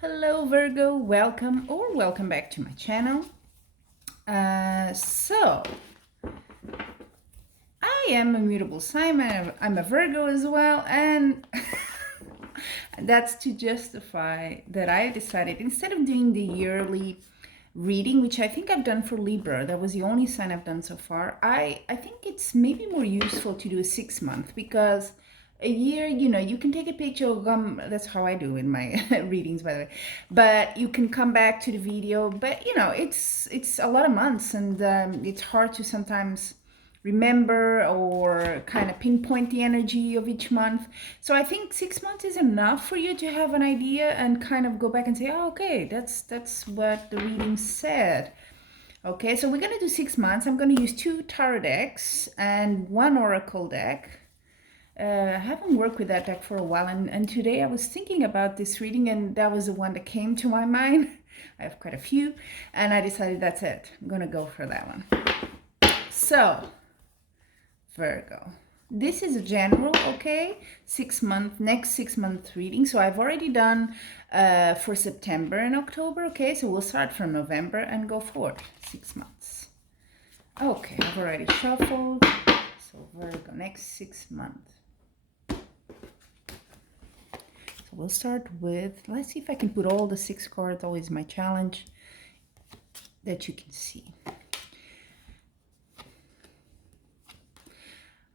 Hello Virgo, welcome back to my channel. So I am a mutable sign. I'm a Virgo as well, and that's to justify that I decided instead of doing the yearly reading, which I think I've done for Libra, that was the only sign I've done so far. I think it's maybe more useful to do a 6 month because a year, you can take a picture of that's how I do in my readings, by the way, but you can come back to the video. But it's a lot of months, and it's hard to sometimes remember or kind of pinpoint the energy of each month. So I think 6 months is enough for you to have an idea and kind of go back and say, oh, okay, that's what the reading said. Okay, so we're gonna do 6 months. I'm gonna use 2 tarot decks and 1 oracle deck. I haven't worked with that deck for a while, and today I was thinking about this reading, and that was the one that came to my mind. I have quite a few, and I decided that's it. I'm gonna go for that one. So, Virgo. This is a general, okay, next 6 month reading. So I've already done for September and October, okay? So we'll start from November and go forward 6 months. Okay, I've already shuffled. So Virgo, next 6 months. So we'll start with, let's see if I can put all the 6 cards, always my challenge, that you can see.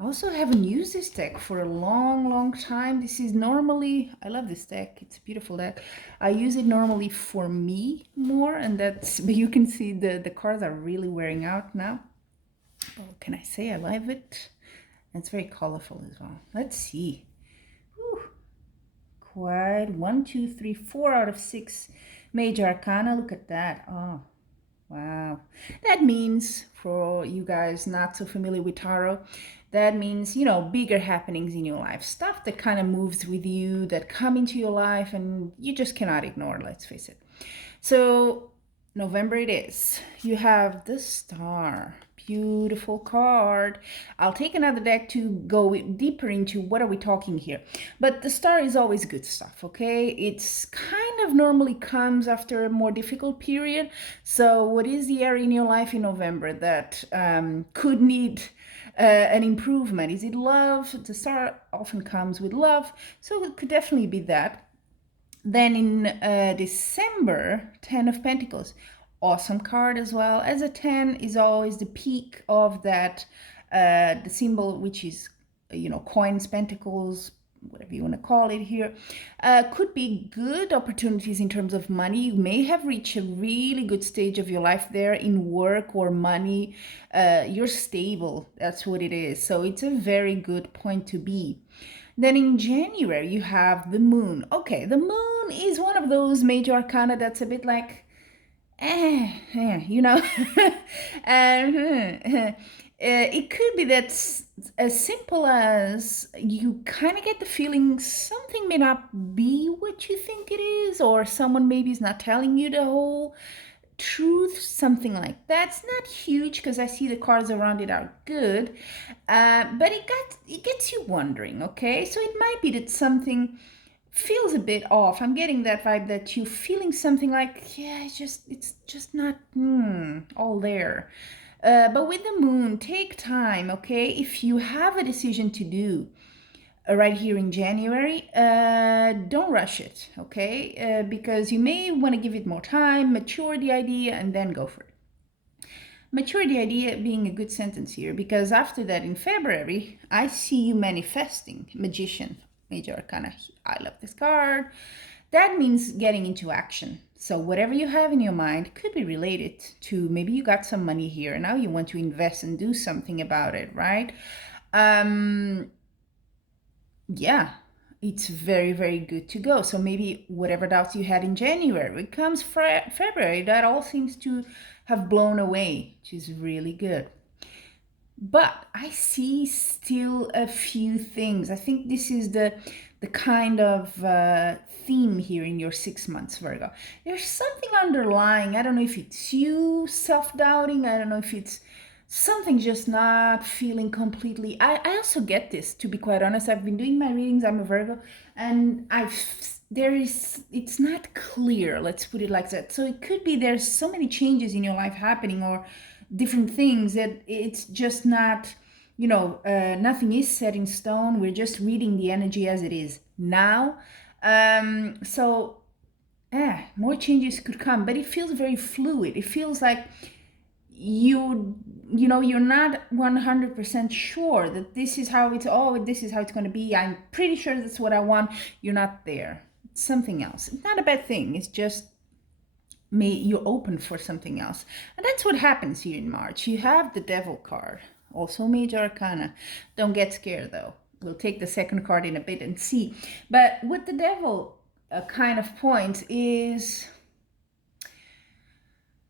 I also haven't used this deck for a long time. This is normally, I love this deck. It's a beautiful deck. I use it normally for me more, and but you can see the cards are really wearing out now. But what can I say? I love it. And it's very colorful as well. Let's see. Whew. Quite 1, 2, 3, 4 out of 6 major arcana. Look at that. Oh, wow. That means, for you guys not so familiar with tarot, that means, bigger happenings in your life. Stuff that kind of moves with you, that come into your life, and you just cannot ignore, let's face it. So, November it is. You have the Star. Beautiful card. I'll take another deck to go deeper into what are we talking here. But the Star is always good stuff, okay? It's kind of normally comes after a more difficult period. So what is the area in your life in November that could need an improvement? Is it love? The Star often comes with love, so it could definitely be that. Then in December, 10 of Pentacles. Awesome card as well. As a 10 is always the peak of that, the symbol, which is, coins, pentacles, whatever you want to call it here. Could be good opportunities in terms of money. You may have reached a really good stage of your life there in work or money. You're stable. That's what it is. So it's a very good point to be. Then in January, you have the Moon. Okay, the Moon is one of those major arcana that's a bit like, and it could be that's as simple as you kind of get the feeling something may not be what you think it is, or someone maybe is not telling you the whole truth, something like that. It's not huge because I see the cards around it are good, but it gets you wondering, okay? So it might be that something feels a bit off. I'm getting that vibe that you're feeling something like, yeah, it's just not all there. But with the Moon, take time, okay? If you have a decision to do right here in January, don't rush it, okay? Because you may want to give it more time, mature the idea, and then go for it. Mature the idea being a good sentence here, because after that in February, I see you manifesting. Magician, major arcana. I love this card. That means getting into action. So whatever you have in your mind could be related to, maybe you got some money here and now you want to invest and do something about it, right? Yeah, it's very, very good to go. So maybe whatever doubts you had in January, it comes February, that all seems to have blown away, which is really good. But I see still a few things. I think this is the kind of theme here in your 6 months, Virgo. There's something underlying. I don't know if it's you self-doubting. I don't know if it's something just not feeling completely. I also get this, to be quite honest. I've been doing my readings. I'm a Virgo, and I've it's not clear, let's put it like that. So it could be there's so many changes in your life happening, or different things, that it's just not, nothing is set in stone. We're just reading the energy as it is now. So more changes could come, but it feels very fluid. It feels like you're not 100% sure that this is how it's going to be. I'm pretty sure that's what I want. You're not there. It's something else. It's not a bad thing. It's just you're open for something else. And that's what happens here in March. You have the Devil card, also Major Arcana. Don't get scared though. We'll take the second card in a bit and see. But what the Devil kind of points is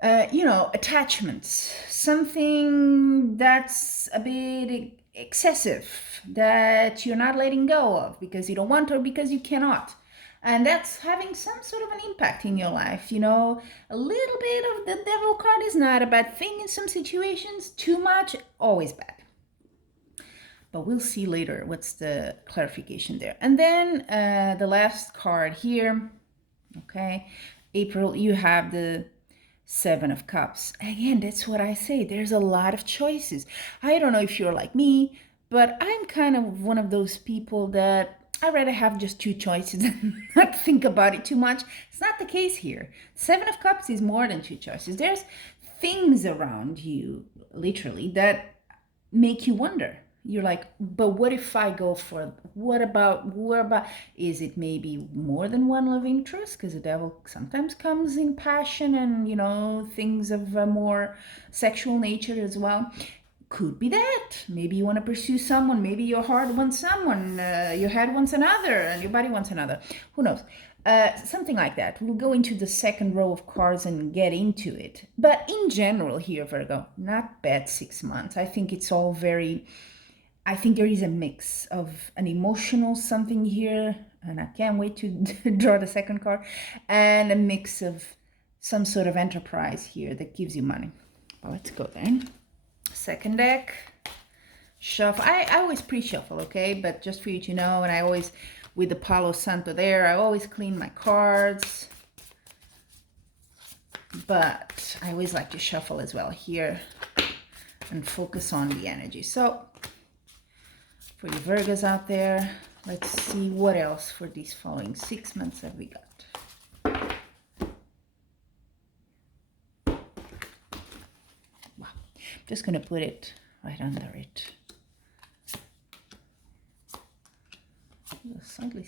attachments, something that's a bit excessive, that you're not letting go of because you don't want or because you cannot. And that's having some sort of an impact in your life. A little bit of the Devil card is not a bad thing in some situations. Too much, always bad. But we'll see later what's the clarification there. And then the last card here, okay, April, you have the Seven of Cups. Again, that's what I say. There's a lot of choices. I don't know if you're like me, but I'm kind of one of those people that I'd rather have just two choices and not think about it too much. It's not the case here. Seven of Cups is more than two choices. There's things around you, literally, that make you wonder. You're like, but what if I go for, what about, is it maybe more than one love interest? Because the Devil sometimes comes in passion and, things of a more sexual nature as well. Could be that. Maybe you want to pursue someone. Maybe your heart wants someone. Your head wants another and your body wants another. Who knows? Something like that. We'll go into the second row of cards and get into it. But in general here, Virgo, not bad 6 months. I think it's all I think there is a mix of an emotional something here, and I can't wait to draw the second card, and a mix of some sort of enterprise here that gives you money. Well, let's go then. Second deck, shuffle. I always pre-shuffle, okay? But just for you to know, and I always, with the Palo Santo there, I always clean my cards. But I always like to shuffle as well here and focus on the energy. So for you Virgos out there, let's see what else for these following 6 months have we got. Wow. I'm just going to put it right under it. Slightly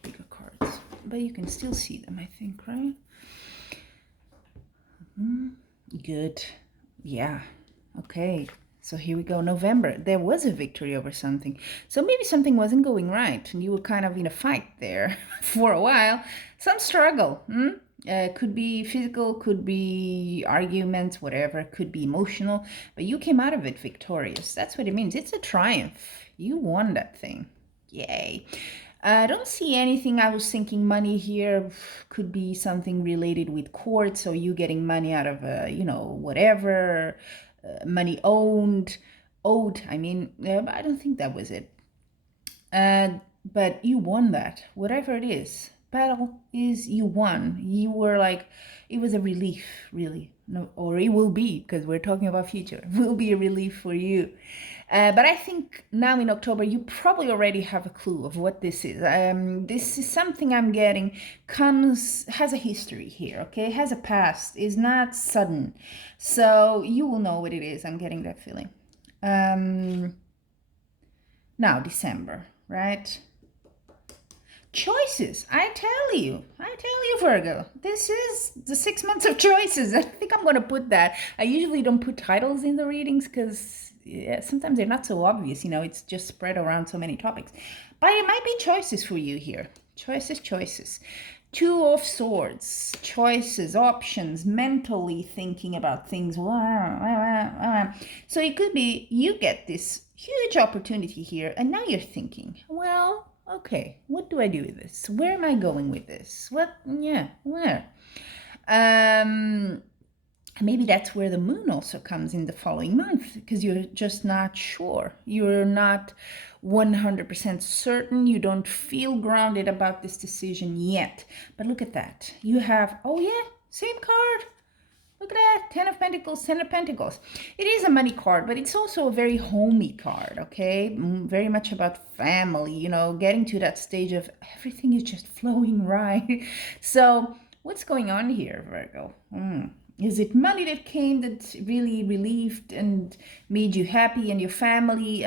bigger cards, but you can still see them, I think, right? Good. Yeah. Okay. So here we go, November. There was a victory over something. So maybe something wasn't going right and you were kind of in a fight there for a while. Some struggle. Could be physical, could be arguments, whatever. Could be emotional. But you came out of it victorious. That's what it means. It's a triumph. You won that thing. Yay. I don't see anything. I was thinking money here could be something related with court. So you getting money out of, whatever. Money owed, I mean, but I don't think that was it. But you won that, whatever it is. Battle is, you won. You were like, it was a relief, really. No, or it will be, because we're talking about future. It will be a relief for you. But I think now in October, you probably already have a clue of what this is. This is something I'm getting, has a history here, okay? Has a past, is not sudden. So you will know what it is. I'm getting that feeling. Now, December, right? Choices. I tell you, Virgo, this is the 6 months of choices. I think I'm going to put that. I usually don't put titles in the readings because sometimes they're not so obvious, it's just spread around so many topics. But it might be choices for you here. Choices. Two of Swords. Choices, options, mentally thinking about things. So it could be you get this huge opportunity here, and now you're thinking, well, okay, what do I do with this? Where am I going with this? Where? Maybe that's where the moon also comes in the following month, because you're just not sure. You're not 100% certain. You don't feel grounded about this decision yet. But look at that. You have, oh yeah, same card. Look at that, 10 of Pentacles, 10 of Pentacles. It is a money card, but it's also a very homey card, okay? Very much about family, you know, getting to that stage of everything is just flowing right. So what's going on here, Virgo? Is it money that came that really relieved and made you happy and your family,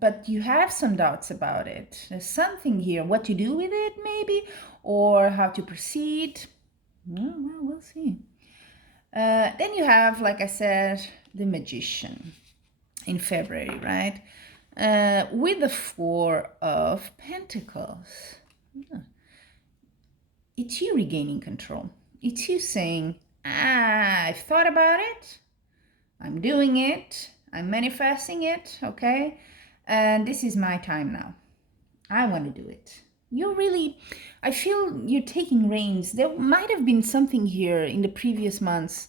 but you have some doubts about it? There's something here, what to do with it maybe, or how to proceed. Well, we'll see. Then you have, like I said, the Magician in February, right? With the Four of Pentacles. It's you regaining control. It's you saying, I've thought about it. I'm doing it. I'm manifesting it, okay? And this is my time now. I want to do it. You're really, I feel you're taking reins. There might have been something here in the previous months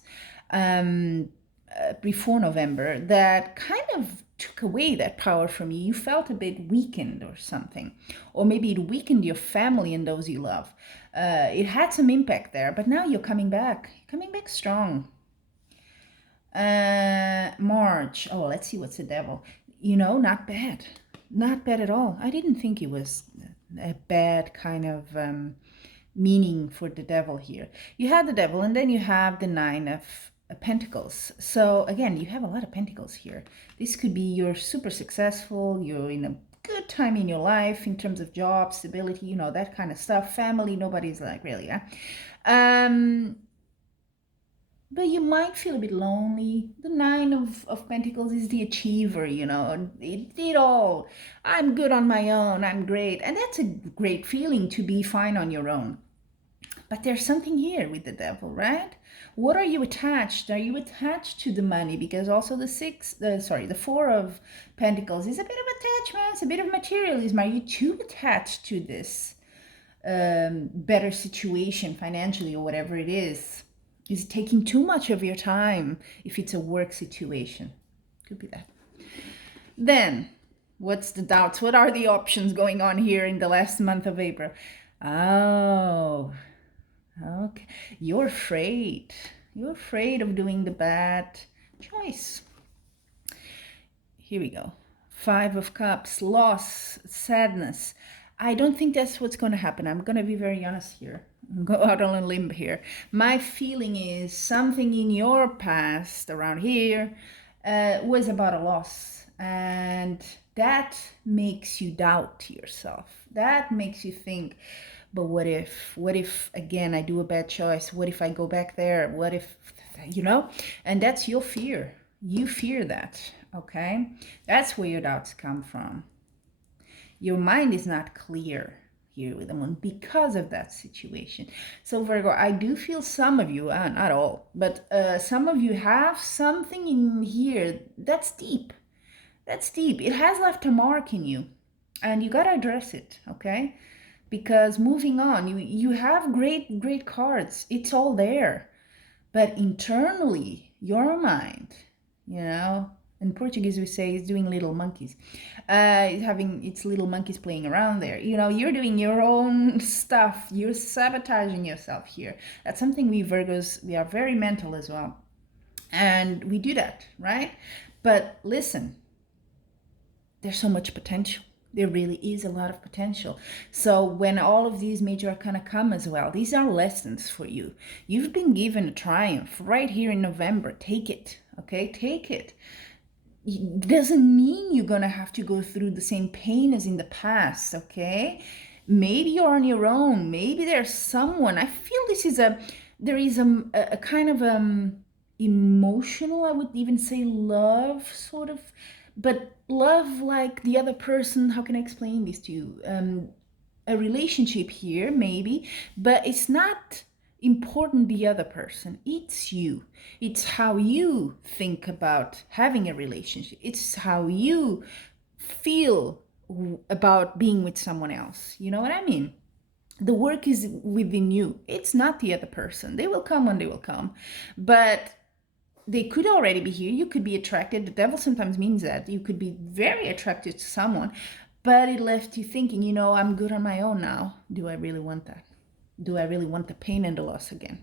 before November that kind of took away that power from you. You felt a bit weakened or something. Or maybe it weakened your family and those you love. It had some impact there, but now you're coming back strong. March, oh, let's see what's the Devil. You know, not bad. Not bad at all. I didn't think it was a bad kind of meaning for the Devil here. You had the Devil, and then you have the Nine of Pentacles. So again, you have a lot of Pentacles here. This could be you're super successful, you're in a good time in your life in terms of job, stability, you know, that kind of stuff. Family, nobody's like really, yeah. But you might feel a bit lonely. The Nine of Pentacles is the achiever, you know. It did all. I'm good on my own. I'm great. And that's a great feeling to be fine on your own. But there's something here with the Devil, right? What are you attached? Are you attached to the money? Because also the Four of Pentacles is a bit of attachments, a bit of materialism. Are you too attached to this better situation financially or whatever it is? Is it taking too much of your time if it's a work situation? Could be that. Then, what's the doubts? What are the options going on here in the last month of April? Oh, okay. You're afraid. You're afraid of doing the bad choice. Here we go. Five of Cups, loss, sadness. I don't think that's what's going to happen. I'm going to be very honest here. Go out on a limb here. My feeling is something in your past around here was about a loss, and that makes you doubt yourself. That makes you think, but what if again I do a bad choice? What if I go back there? What if, you know? And that's your fear. You fear that, okay? That's where your doubts come from. Your mind is not clear here with the Moon because of that situation. So Virgo, I do feel some of you, not all, but some of you have something in here that's deep. That's deep. It has left a mark in you, and you got to address it, okay? Because moving on, you have great cards. It's all there. But internally, your mind, you know, in Portuguese we say it's doing little monkeys. Having its little monkeys playing around there. You know, you're doing your own stuff. You're sabotaging yourself here. That's something we Virgos, we are very mental as well. And we do that, right? But listen, there's so much potential. There really is a lot of potential. So when all of these major arcana come as well, these are lessons for you. You've been given a triumph right here in November. Take it, okay? Take it. It doesn't mean you're going to have to go through the same pain as in the past, okay? Maybe you're on your own. Maybe there's someone. I feel there is a kind of emotional, I would even say love, sort of, but love like the other person. How can I explain this to you? A relationship here, maybe, but it's not important the other person. It's you. It's how you think about having a relationship. It's how you feel about being with someone else. You know what I mean? The work is within you. It's not the other person. They will come when they will come, but they could already be here. You could be attracted. The Devil sometimes means that you could be very attracted to someone, but it left you thinking, you know, I'm good on my own now. Do I really want that? Do I really want the pain and the loss again?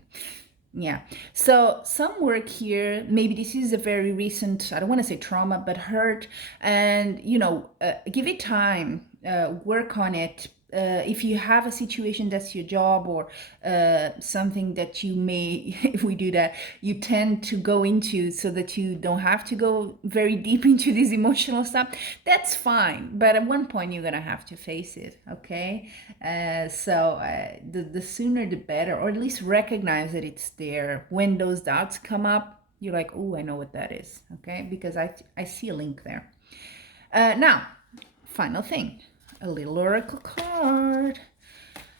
Yeah. So some work here, maybe this is a very recent, I don't want to say trauma, but hurt. And, you know, give it time, work on it. If you have a situation that's your job or something that you may, if we do that, you tend to go into so that you don't have to go very deep into this emotional stuff, that's fine. But at one point, you're going to have to face it, okay? So the sooner the better, or at least recognize that it's there. When those doubts come up, you're like, oh, I know what that is, okay? Because I see a link there. Now, final thing, a little oracle card.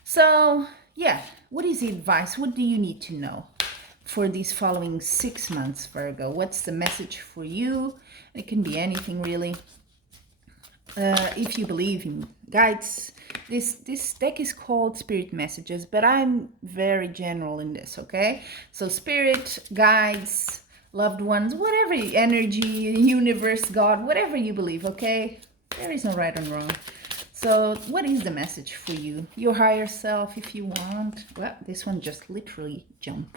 So, yeah, what is the advice? What do you need to know for these following 6 months, Virgo? What's the message for you? It can be anything, really. If you believe in guides, this deck is called Spirit Messages, but I'm very general in this, okay? So spirit, guides, loved ones, whatever, energy, universe, God, whatever you believe, okay? There is no right and wrong. So what is the message for you? Your higher self, if you want. Well, this one just literally jumped.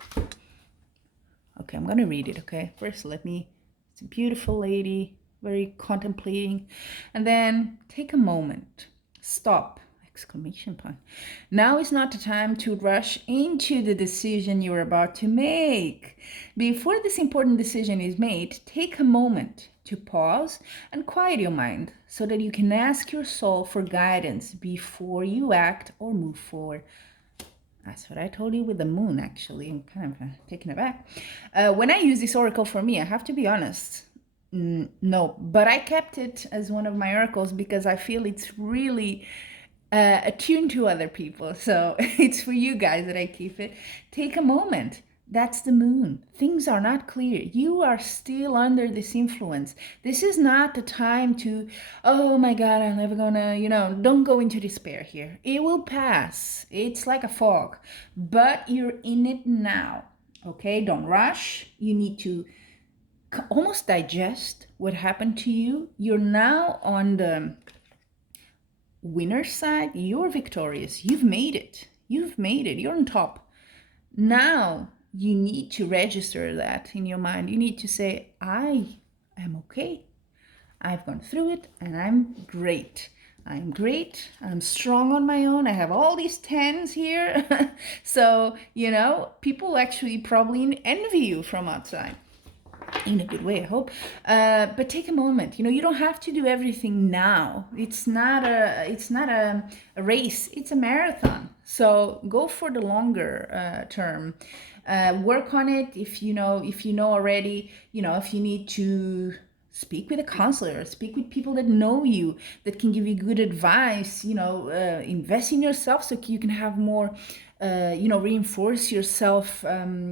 Okay, I'm going to read it, okay? First, it's a beautiful lady, very contemplating. And then take a moment. Stop, exclamation point. Now is not the time to rush into the decision you're about to make. Before this important decision is made, take a moment to pause and quiet your mind so that you can ask your soul for guidance before you act or move forward. That's what I told you with the moon, actually. I'm kind of taken aback. When I use this oracle for me, I have to be honest. No, but I kept it as one of my oracles because I feel it's really attuned to other people. So it's for you guys that I keep it. Take a moment. That's the moon. Things are not clear. You are still under this influence. This is not the time to, oh my God, I'm never gonna, don't go into despair here. It will pass. It's like a fog, but you're in it now, okay? Don't rush. You need to almost digest what happened to you. You're now on the winner's side. You're victorious. You've made it. You've made it. You're on top. Now, you need to register that in your mind. You need to say, I am okay. I've gone through it and I'm great. I'm great. I'm strong on my own. I have all these 10s here. So, people actually probably envy you from outside. In a good way, I hope. But take a moment. You don't have to do everything now. It's not a race. It's a marathon. So go for the longer term. Work on it. If you know already, if you need to speak with a counselor, speak with people that know you, that can give you good advice, invest in yourself so you can have more, reinforce your self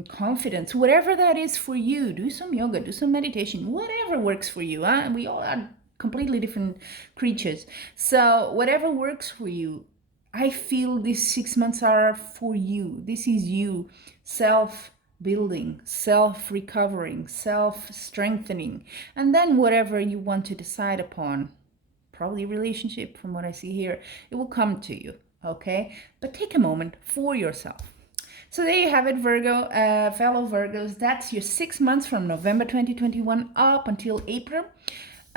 confidence, whatever that is for you. Do some yoga, do some meditation, whatever works for you. We all are completely different creatures. So whatever works for you, I feel these 6 months are for you. This is you, self-building, self-recovering, self-strengthening. And then whatever you want to decide upon, probably relationship from what I see here, it will come to you, okay? But take a moment for yourself. So there you have it, Virgo, fellow Virgos. That's your 6 months from November 2021 up until April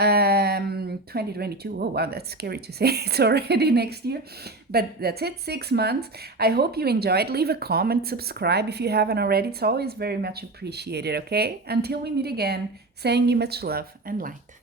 2022. Oh wow, that's scary to say. It's already next year, but that's it, 6 months. I hope you enjoyed. Leave a comment, subscribe if you haven't already. It's always very much appreciated, okay? Until we meet again, sending you much love and light.